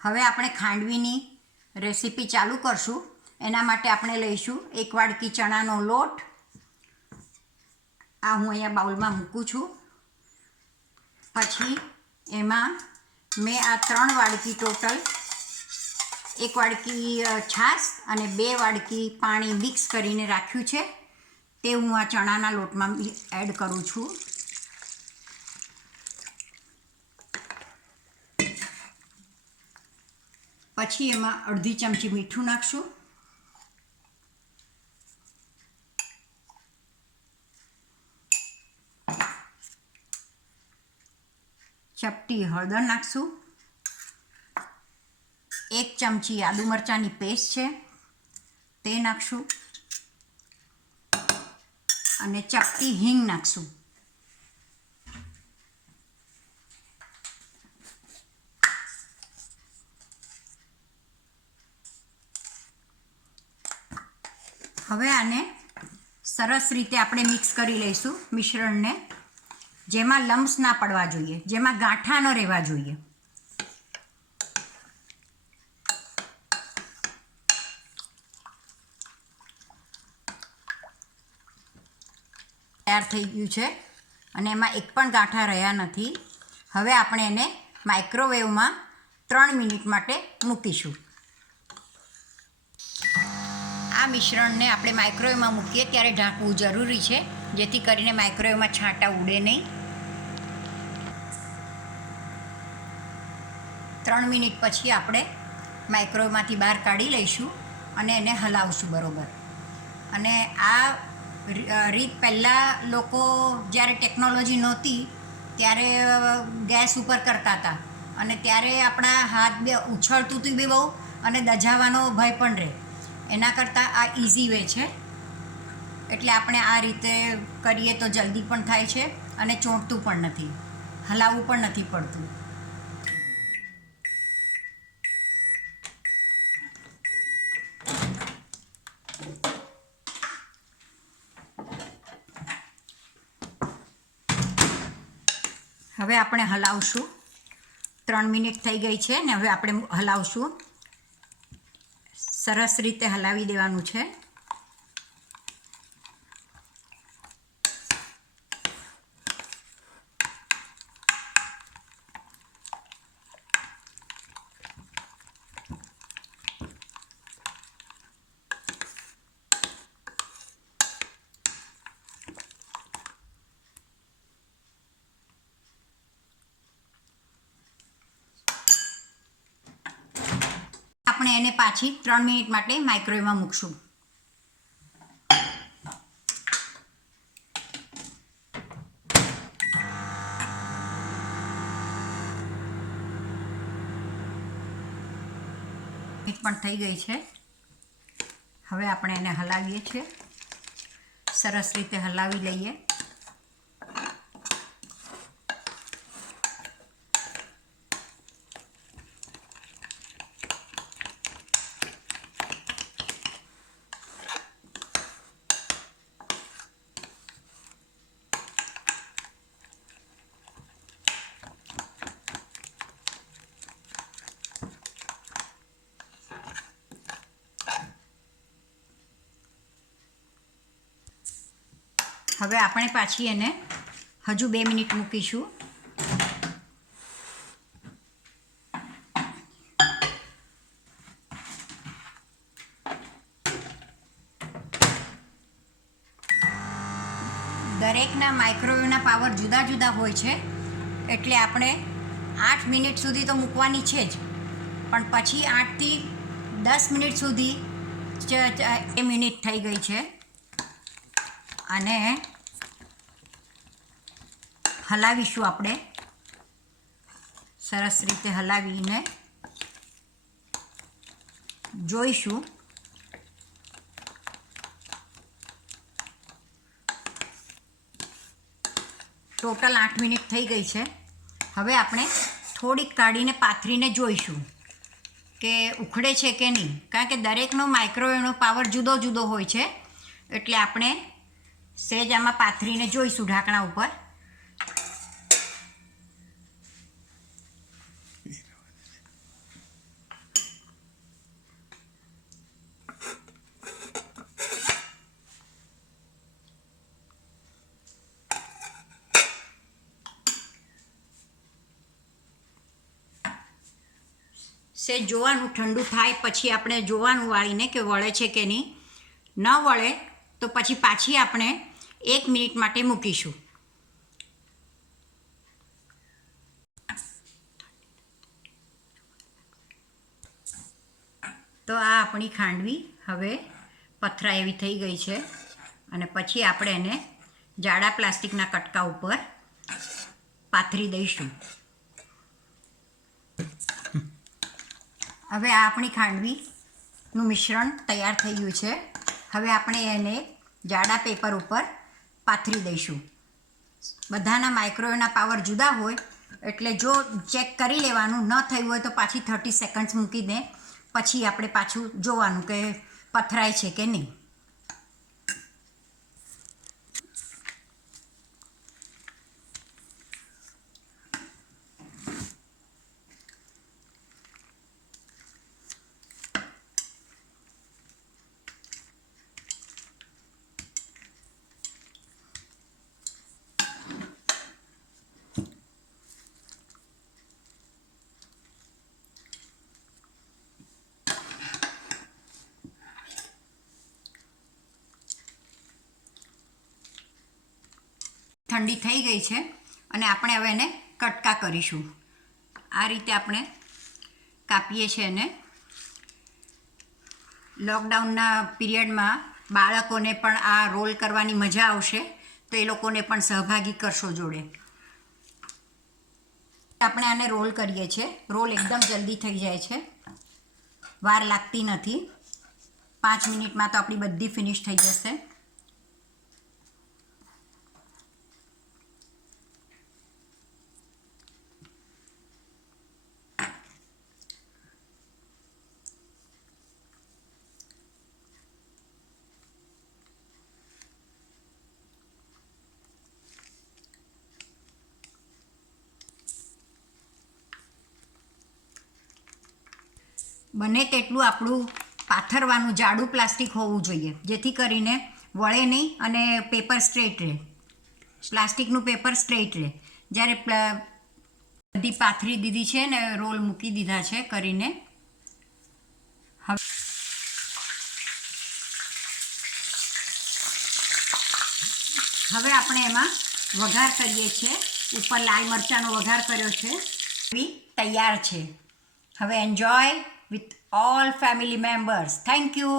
હવે આપણે ખાંડવીની રેસીપી ચાલુ કરશું. એના માટે આપણે લઈશું 1 વાડકી ચણાનો લોટ. આ હું અહીંયા બાઉલમાં મૂકું છું. પછી એમાં મેં આ 3 વાડકી ટોટલ 1 વાડકી છાશ અને 2 વાડકી પાણી મિક્સ કરીને રાખ્યું છે. તે હું આ ચણાના લોટમાં એડ કરું છું. પછી એમાં અડધી ચમચી મીઠું નાખશું. ચપટી હળદર નાખશું. 1 ચમચી આદુ મરચાંની પેસ્ટ છે તે નાખશું અને ચપટી હિંગ નાખશું. હવે આને સરસ રીતે આપણે મિક્સ કરી લઈશું મિશ્રણને, જેમાં લમ્સ ના પડવા જોઈએ, જેમાં ગાંઠા ન રહેવા જોઈએ. તૈયાર થઈ ગયું છે અને એમાં એક પણ ગાંઠા રહ્યા નથી. હવે આપણે એને માઇક્રોવેવમાં 3 મિનિટ માટે મૂકીશું. આ મિશ્રણને આપણે માઇક્રોવેવમાં મૂકીએ ત્યારે ઢાંકવું જરૂરી છે, જેથી કરીને માઇક્રોવેવમાં છાંટા ઉડે નહીં. 3 મિનિટ પછી આપણે માઇક્રોવેવમાંથી બહાર કાઢી લઈશું અને એને હલાવશું બરાબર. અને આ રીત પહેલાં લોકો જ્યારે ટેકનોલોજી નહોતી ત્યારે ગેસ ઉપર કરતા હતા અને ત્યારે આપણા હાથ બે ઉછળતું હતું બી બહુ અને દજાવાનો ભય પણ રહે. એના કરતાં આ ઇઝી વે છે. એટલે આપણે આ રીતે કરીએ તો જલ્દી પણ થાય છે અને ચોંટતું પણ નથી, હલાવવું પણ નથી પડતું. હવે આપણે હલાવશું. 3 મિનિટ થઈ ગઈ છે ને હવે આપણે હલાવશું. સરસ રીતે હલાવી દેવાનું છે. આપણે એને પાછી 3 મિનિટ માટે માઇક્રોવેવમાં મૂકશું. પણ થઈ ગઈ છે. હવે આપણે એને હલાવીએ છીએ. સરસ રીતે હલાવી લઈએ. હવે આપણે પાછી એને હજુ 2 મિનિટ મૂકીશું. દરેકના માઇક્રોવેવના પાવર જુદા જુદા હોય છે, એટલે આપણે 8 મિનિટ સુધી તો મૂકવાની છે જ, પણ પછી 8 થી 10 મિનિટ સુધી 2 મિનિટ થઈ ગઈ છે અને હલાવીશું. આપણે સરસ રીતે હલાવીને જોઈશું. ટોટલ 8 મિનિટ થઈ ગઈ છે. હવે આપણે થોડીક કાઢીને પાથરીને જોઈશું કે ઉખડે છે કે નહીં, કારણ કે દરેકનો માઇક્રોવેવનો પાવર જુદો જુદો હોય છે. એટલે આપણે સહેજ આમાં પાથરીને જોઈશું ઢાંકણા ઉપર. સેજ જોવાનું ઠંડુ થાય પછી આપણે જોવાનું વાળીને કે વળે છે કે નહીં. ન વળે તો પછી પાછી આપણે 1 મિનિટ માટે મૂકીશું. તો આ આપણી ખાંડવી હવે પથરા એવી થઈ ગઈ છે અને પછી આપણે એને જાડા પ્લાસ્ટિકના કટકા ઉપર પાથરી દઈશું. હવે આ આપણી ખાંડવીનું મિશ્રણ તૈયાર થઈ ગયું છે. હવે આપણે એને જાડા પેપર ઉપર પાથરી દઈશું. બધાના માઇક્રોવેવના પાવર જુદા હોય એટલે જો ચેક કરી લેવાનું, ન થયું હોય તો પાછી 30 સેકન્ડ્સ મૂકીને પછી આપણે પાછું જોવાનું કે પથરાય છે કે નહીં. ઠંડી થઈ ગઈ છે અને આપણે હવે એને કટકા કરીશું. આ રીતે આપણે કાપીએ છીએ એને. લોકડાઉનના પીરિયડમાં બાળકોને પણ આ રોલ કરવાની મજા આવશે તો એ લોકોને પણ સહભાગી કરશો જોડે. આપણે આને રોલ કરીએ છીએ. રોલ એકદમ જલ્દી થઈ જાય છે, વાર લાગતી નથી. 5 મિનિટમાં તો આપણી બધી ફિનિશ થઈ જશે. બને તેટલું આપણું પાથરવાનું જાડું પ્લાસ્ટિક હોવું જોઈએ જેથી કરીને વળે નહીં અને પેપર સ્ટ્રેટ રહે. પ્લાસ્ટિકનું પેપર સ્ટ્રેટ રહે. જ્યારે બધી પાથરી દીધી છે ને રોલ મૂકી દીધા છે કરીને, હવે આપણે એમાં વઘાર કરીએ છીએ. ઉપર લાલ મરચાંનો વઘાર કર્યો છે. તૈયાર છે. હવે enjoy with all family members. Thank you.